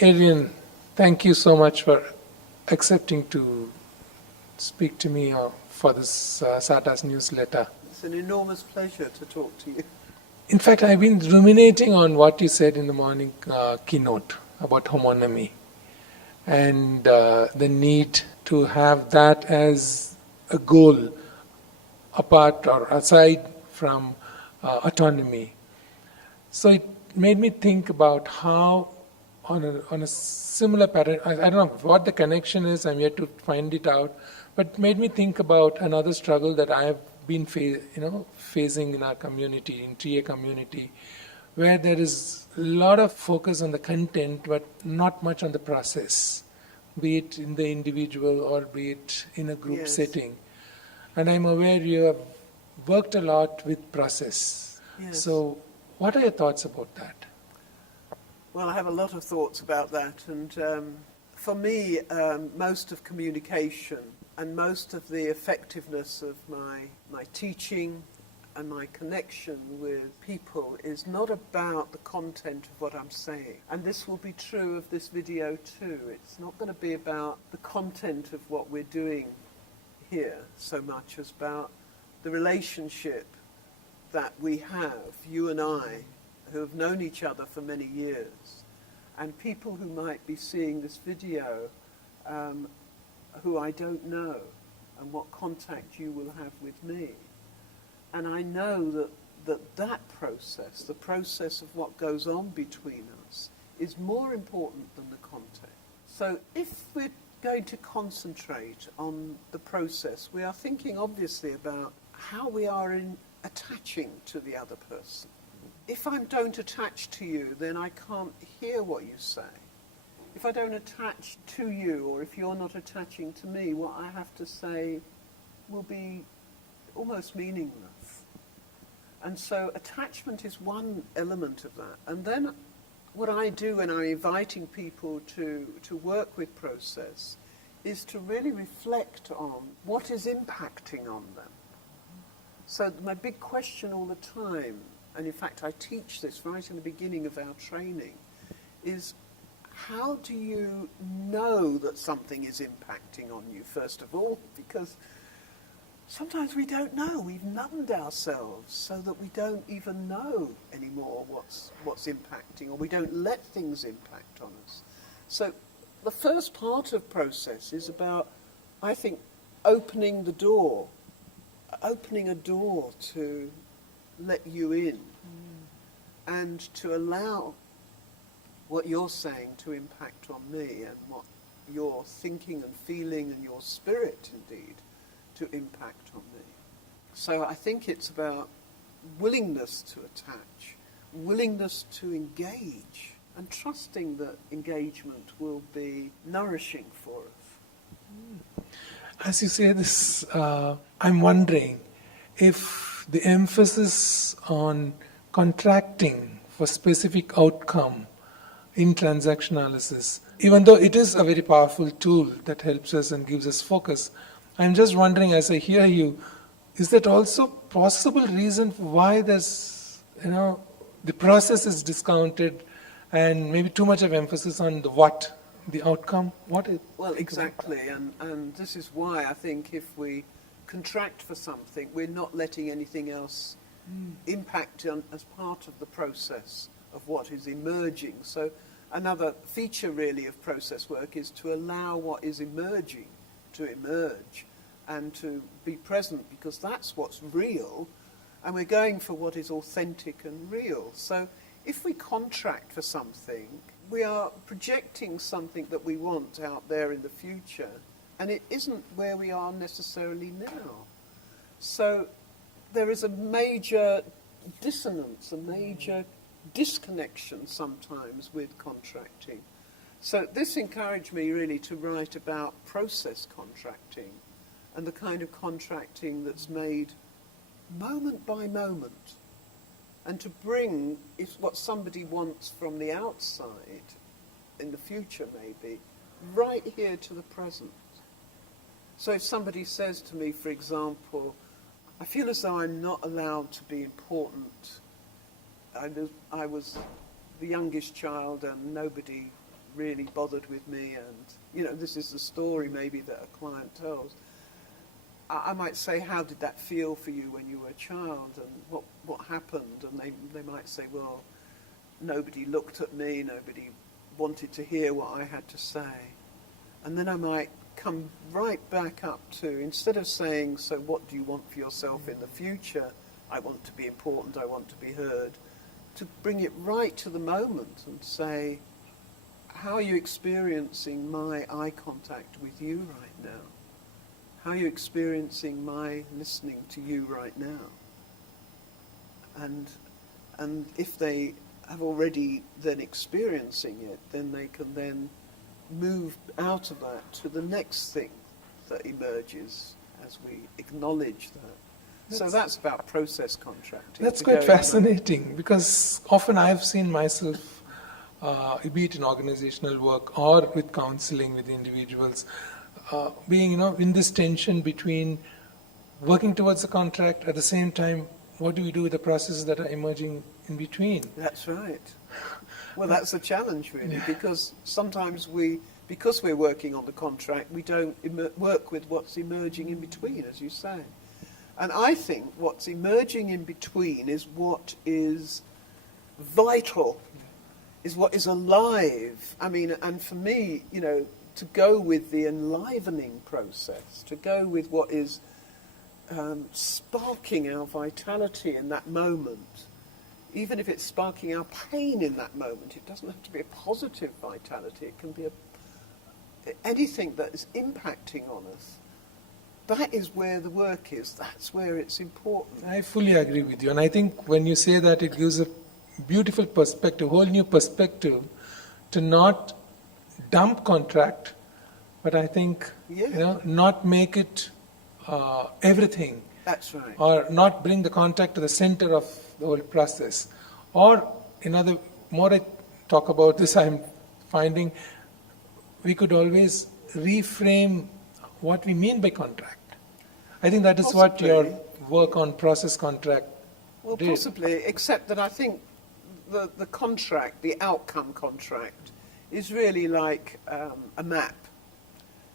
Adrienne, thank you so much for accepting to speak to me for this SAATA's newsletter. It's an enormous pleasure to talk to you. In fact, I've been ruminating on what you said in the morning keynote about homonymy and the need to have that as a goal apart or aside from autonomy. So it made me think about how on a similar pattern, I don't know what the connection is, I'm yet to find it out, but made me think about another struggle that I have been facing in our community, in TA community, where there is a lot of focus on the content but not much on the process, be it in the individual or be it in a group setting. And I'm aware you have worked a lot with process. Yes. So what are your thoughts about that? Well, I have a lot of thoughts about that, and for me, most of communication and most of the effectiveness of my teaching and my connection with people is not about the content of what I'm saying. And this will be true of this video too. It's not going to be about the content of what we're doing here so much as about the relationship that we have, you and I, who have known each other for many years, and people who might be seeing this video who I don't know, and what contact you will have with me. And I know that process, the process of what goes on between us, is more important than the content. So if we're going to concentrate on the process, we are thinking obviously about how we are in attaching to the other person. If I don't attach to you, then I can't hear what you say. If I don't attach to you, or if you're not attaching to me, what I have to say will be almost meaningless. And so attachment is one element of that. And then what I do when I'm inviting people to work with process is to really reflect on what is impacting on them. So my big question all the time, and in fact I teach this right in the beginning of our training, is how do you know that something is impacting on you, first of all? Because sometimes we don't know. We've numbed ourselves so that we don't even know anymore what's impacting, or we don't let things impact on us. So the first part of process is about, I think, opening a door to let you in and to allow what you're saying to impact on me, and what you're thinking and feeling and your spirit indeed to impact on me. So I think it's about willingness to attach, willingness to engage, and trusting that engagement will be nourishing for us. As you say this, I'm wondering if the emphasis on contracting for specific outcome in transaction analysis, even though it is a very powerful tool that helps us and gives us focus, I'm just wondering as I hear you, is that also possible reason why there's, the process is discounted and maybe too much of emphasis on the what, the outcome? Well, exactly, and this is why I think if we contract for something, we're not letting anything else impact on, as part of the process of what is emerging. So another feature really of process work is to allow what is emerging to emerge and to be present, because that's what's real, and we're going for what is authentic and real. So if we contract for something, we are projecting something that we want out there in the future, and it isn't where we are necessarily now. So there is a major dissonance, a major disconnection sometimes with contracting. So this encouraged me really to write about process contracting and the kind of contracting that's made moment by moment, and to bring what somebody wants from the outside, in the future maybe, right here to the present. So if somebody says to me, for example, I feel as though I'm not allowed to be important. I was the youngest child and nobody really bothered with me, and this is the story maybe that a client tells. I might say, how did that feel for you when you were a child, and what happened? And they might say, well, nobody looked at me, nobody wanted to hear what I had to say. And then I might come right back up to, instead of saying, so what do you want for yourself in the future? I want to be important, I want to be heard. To bring it right to the moment and say, how are you experiencing my eye contact with you right now? How are you experiencing my listening to you right now? And if they have already then experiencing it, then they can then move out of that to the next thing that emerges as we acknowledge that. So that's about process contracting. That's quite fascinating, because often I've seen myself, be it in organizational work or with counseling with individuals, being in this tension between working towards the contract, at the same time, what do we do with the processes that are emerging in between? That's right. Well, that's a challenge, really, because sometimes because we're working on the contract, we don't work with what's emerging in between, as you say. And I think what's emerging in between is what is vital, is what is alive. I mean, and for me, to go with the enlivening process, to go with what is sparking our vitality in that moment, even if it's sparking our pain in that moment, it doesn't have to be a positive vitality, it can be anything that is impacting on us. That is where the work is, that's where it's important. I fully agree with you, and I think when you say that, it gives a beautiful perspective, a whole new perspective, to not dump contract, but I think not make it everything. That's right. Or not bring the contract to the center of the whole process. Or more I talk about this, I'm finding we could always reframe what we mean by contract. I think that is what your work on process contract did. Possibly, except that I think the contract, the outcome contract, is really like a map,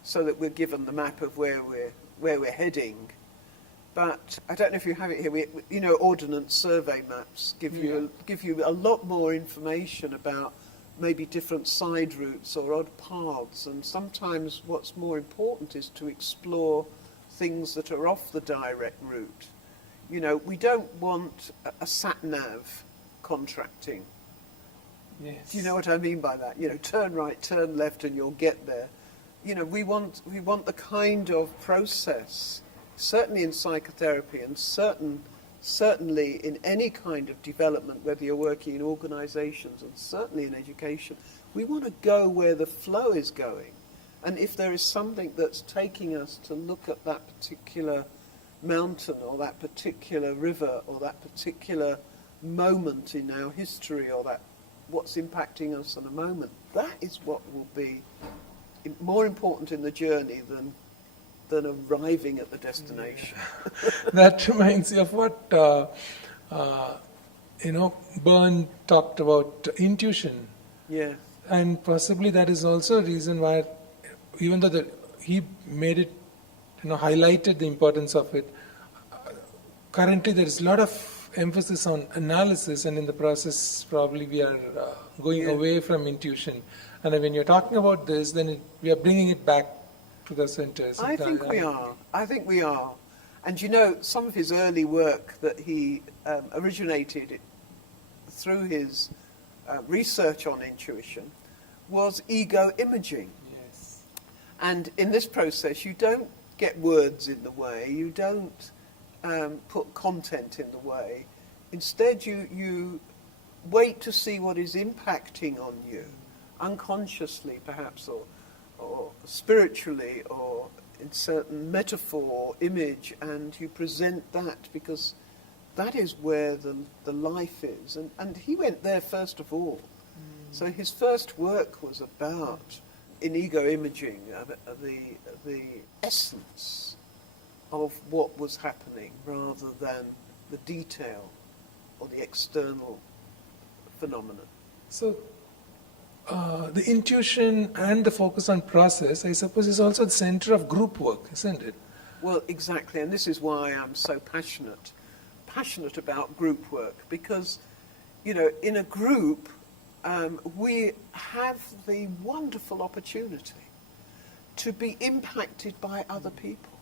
so that we're given the map of where we're heading. But I don't know if you have it here. Ordnance survey maps give you a lot more information about maybe different side routes or odd paths. And sometimes what's more important is to explore things that are off the direct route. We don't want a sat-nav contracting. Yes. Do you know what I mean by that? Turn right, turn left, and you'll get there. We want the kind of process, certainly in psychotherapy and certainly in any kind of development, whether you're working in organizations and certainly in education. We want to go where the flow is going. And if there is something that's taking us to look at that particular mountain or that particular river or that particular moment in our history or that what's impacting us in a moment, that is what will be more important in the journey than arriving at the destination. That reminds me of what Berne talked about intuition. Yeah. And possibly that is also a reason why, even though he made it, highlighted the importance of it, currently there is a lot of emphasis on analysis, and in the process probably we are going away from intuition. And when you're talking about this, then we are bringing it back to the center. I think we are. And some of his early work that he originated through his research on intuition was ego imaging. Yes. And in this process, you don't get words in the way, you don't put content in the way. Instead, you wait to see what is impacting on you, unconsciously perhaps, or spiritually, or in certain metaphor or image, and you present that because that is where the life is. And he went there first of all. So his first work was about, in ego imaging, the essence of what was happening rather than the detail or the external phenomenon. So the intuition and the focus on process, I suppose, is also the center of group work, isn't it? Well, exactly, and this is why I'm so passionate about group work, because, you know, in a group, we have the wonderful opportunity to be impacted by other people.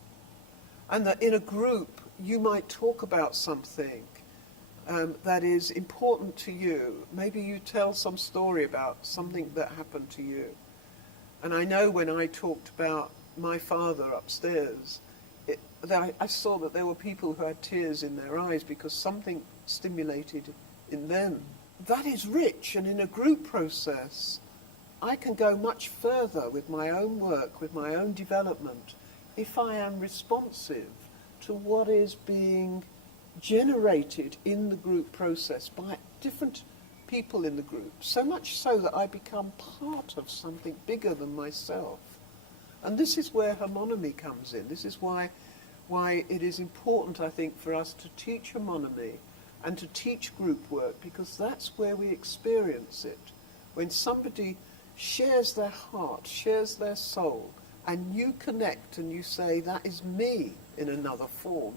And that in a group, you might talk about something that is important to you. Maybe you tell some story about something that happened to you. And I know when I talked about my father upstairs, I saw that there were people who had tears in their eyes because something stimulated in them. That is rich, and in a group process, I can go much further with my own work, with my own development, if I am responsive to what is being generated in the group process by different people in the group, so much so that I become part of something bigger than myself. And this is where harmony comes in. This is why it is important, I think, for us to teach harmony and to teach group work, because that's where we experience it. When somebody shares their heart, shares their soul, and you connect and you say, that is me in another form,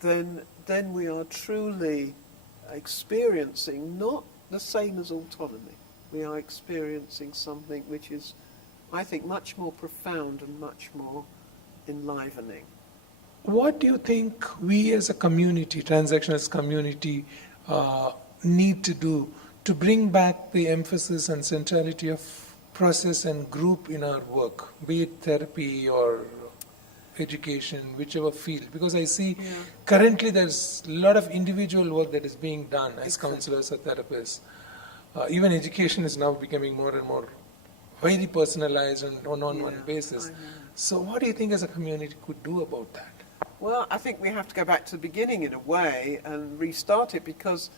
then we are truly experiencing not the same as autonomy. We are experiencing something which is, I think, much more profound and much more enlivening. What do you think we as a community, transactionalist community, need to do to bring back the emphasis and centrality of process and group in our work, be it therapy or education, whichever field? Because I see currently there's a lot of individual work that is being done as counselors or therapists. Even education is now becoming more and more very personalized and on one basis. So what do you think as a community could do about that? Well, I think we have to go back to the beginning in a way and restart it, because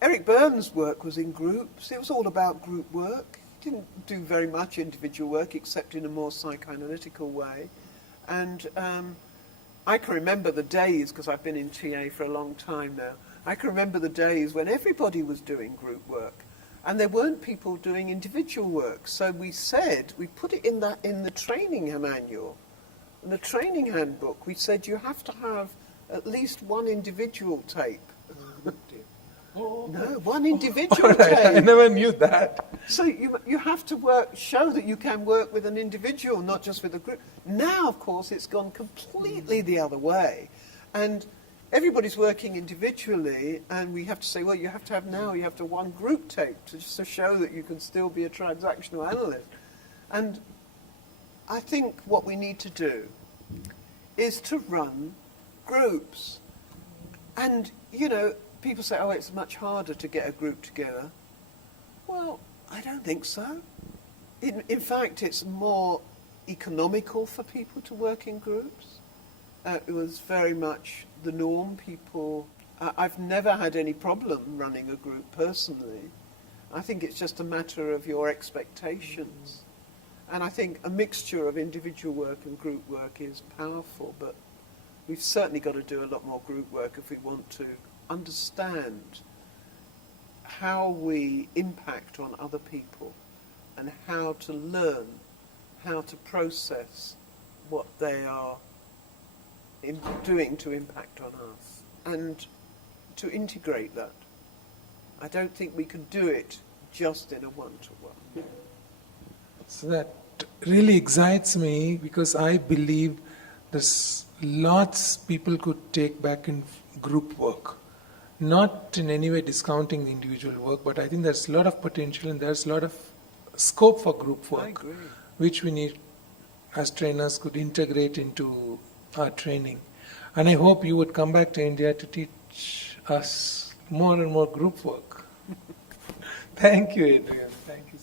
Eric Berne's work was in groups. It was all about group work. He didn't do very much individual work except in a more psychoanalytical way. And I can remember the days, because I've been in TA for a long time now, I can remember the days when everybody was doing group work and there weren't people doing individual work. So we put it in the training manual, in the training handbook, we said you have to have at least one individual tape. One individual tape. I never knew that. So you have to show that you can work with an individual, not just with a group. Now, of course, it's gone completely the other way. And everybody's working individually, and we have to say, well, you have to have one group tape just to show that you can still be a transactional analyst. And I think what we need to do is to run groups. And, you know, people say, oh, it's much harder to get a group together. Well, I don't think so. In fact, it's more economical for people to work in groups. It was very much the norm. I've never had any problem running a group personally. I think it's just a matter of your expectations. And I think a mixture of individual work and group work is powerful, but we've certainly got to do a lot more group work if we want to understand how we impact on other people and how to learn how to process what they are doing to impact on us and to integrate that. I don't think we can do it just in a one-to-one. So that really excites me, because I believe there's lots people could take back in group work. Not in any way discounting the individual work, but I think there's a lot of potential and there's a lot of scope for group work, which we need as trainers could integrate into our training. And I hope you would come back to India to teach us more and more group work. Thank you, Adrienne. Thank you.